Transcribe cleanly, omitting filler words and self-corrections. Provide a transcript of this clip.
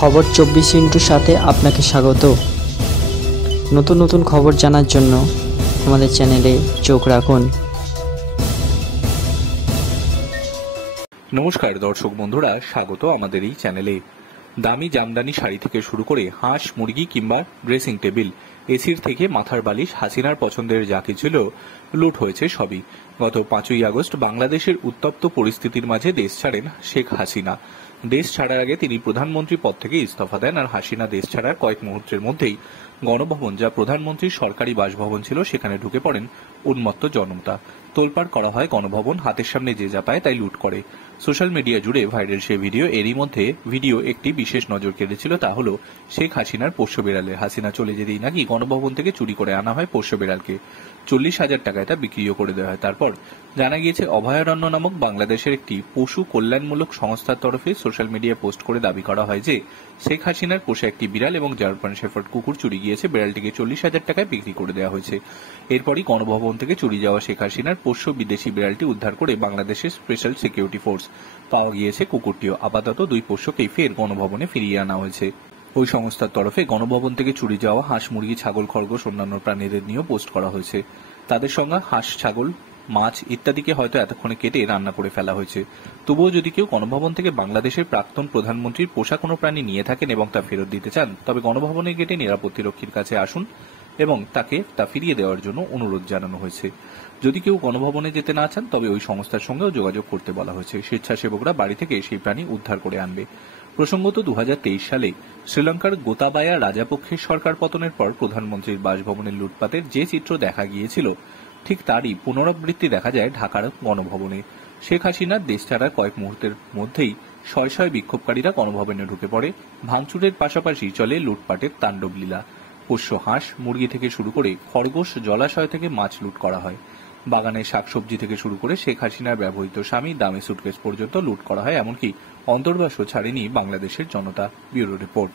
খবর 24 সাথে আপনাকে স্বাগত। নতুন নতুন খবর জানার জন্য আমাদের চ্যানেলে চোখ রাখুন। নমস্কার দর্শক বন্ধুরা, স্বাগত আমাদের এই চ্যানেলে। দামি জামদানি শাড়ি থেকে শুরু করে হাঁস, মুরগি কিংবা ড্রেসিং টেবিল, এসির থেকে মাথার বালিশ, হাসিনার পছন্দের যা কিছু ছিল লুট হয়েছে সবই। গত 5ই আগস্ট বাংলাদেশের উত্তপ্ত পরিস্থিতির মাঝে দেশ ছাড়েন শেখ হাসিনা। দেশ ছাড়ার আগে তিনি প্রধানমন্ত্রী পদ থেকে ইস্তফা দেন, আর হাসিনা দেশ ছাড়ার কয়েক মুহূর্তের মধ্যেই গণভবন, যা প্রধানমন্ত্রীর সরকারি বাসভবন ছিল, সেখানে ঢুকে পড়েন উন্মত্ত জনতা। তোলপাড় করা হয় গণভবন, হাতের সামনে যে যা পায় তাই লুট করে। সোশ্যাল মিডিয়া জুড়ে ভাইরাল সে ভিডিও। এরই মধ্যে ভিডিও একটি বিশেষ নজর কেড়েছিল, তা হল শেখ হাসিনার পোষ্য বেড়ালে। হাসিনা চলে যেতেই নাকি গণভবন থেকে চুরি করে আনা হয় পোষ্য বেড়ালকে। 40,000 টাকায় তা বিক্রিও করে দেওয়া হয়। তারপর জানা গিয়েছে অভয়ারণ্য নামক বাংলাদেশের একটি পশু কল্যাণমূলক সংস্থার তরফে সোশ্যাল মিডিয়া পোস্ট করে দাবি করা হয় যে শেখ হাসিনার পোষা একটি বিড়াল এবং জার্মান শেফার্ড কুকুর চুরি গিয়েছে। বিড়ালটিকে 40,000 টাকায় বিক্রি করে দেওয়া হয়েছে। এরপরই গণভবন থেকে চুরি যাওয়া শেখ হাসিনার পোষ্য বিদেশি বিড়ালটি উদ্ধার করে বাংলাদেশের স্পেশাল সিকিউরিটি ফোর্স। পাওয়া গিয়েছে কুকুরটিও। আপাতত দুই পোষ্যকেই ফের গণভবনে ফিরিয়ে আনা হয়েছে। ওই সংস্থার তরফে গণভবন থেকে চুরি যাওয়া হাঁস, মুরগি, ছাগল, খরগোশ, অন্যান্য প্রাণীদের নিয়েও পোস্ট করা হয়েছে। তাদের সঙ্গে হাঁস, ছাগল, মাছ ইত্যাদিকে হয়তো এতক্ষণে কেটে রান্না করে ফেলা হয়েছে। তবুও যদি কেউ গণভবন থেকে বাংলাদেশের প্রাক্তন প্রধানমন্ত্রীর পোষা কোনো প্রাণী নিয়ে থাকেন এবং তা ফেরত দিতে চান, তবে গণভবনের গেটে নিরাপত্তারক্ষীর কাছে আসুন এবং তাকে তা ফিরিয়ে দেওয়ার জন্য অনুরোধ জানানো হয়েছে। যদি কেউ গণভবনে যেতে না চান, তবে ওই সংস্থার সঙ্গেও যোগাযোগ করতে বলা হয়েছে। স্বেচ্ছাসেবকরা বাড়ি থেকে সেই প্রাণী উদ্ধার করে আনবে। প্রসঙ্গত 2023 সালে শ্রীলঙ্কার গোতাবায়া রাজাপক্ষের সরকার পতনের পর প্রধানমন্ত্রীর বাসভবনের লুটপাটের যে চিত্র দেখা গিয়েছিল, ঠিক তারই পুনরাবৃত্তি দেখা যায় ঢাকার গণভবনে। শেখ হাসিনার দেশ ছাড়ার কয়েক মুহূর্তের মধ্যেই শয় শয় বিক্ষোভকারীরা গণভবনে ঢুকে পড়ে। ভাঙচুরের পাশাপাশি চলে লুটপাটের তাণ্ডব লীলা। পোষ্য হাঁস, মুরগি থেকে শুরু করে খরগোশ, জলাশয় থেকে মাছ লুট করা হয়। বাগানের শাকসবজি থেকে শুরু করে শেখ হাসিনার ব্যবহৃত স্বামী, দামি সুটকেস পর্যন্ত লুট করা হয়। এমনকি অন্তর্বাসও ছাড়েনি বাংলাদেশের জনতা। Bureau report.